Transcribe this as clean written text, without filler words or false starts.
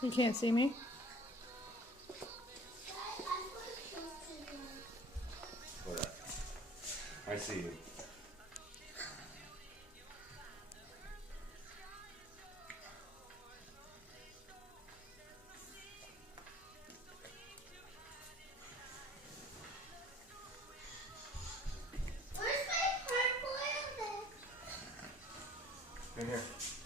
You can't see me? What up? I see you. Where's my purple? In here.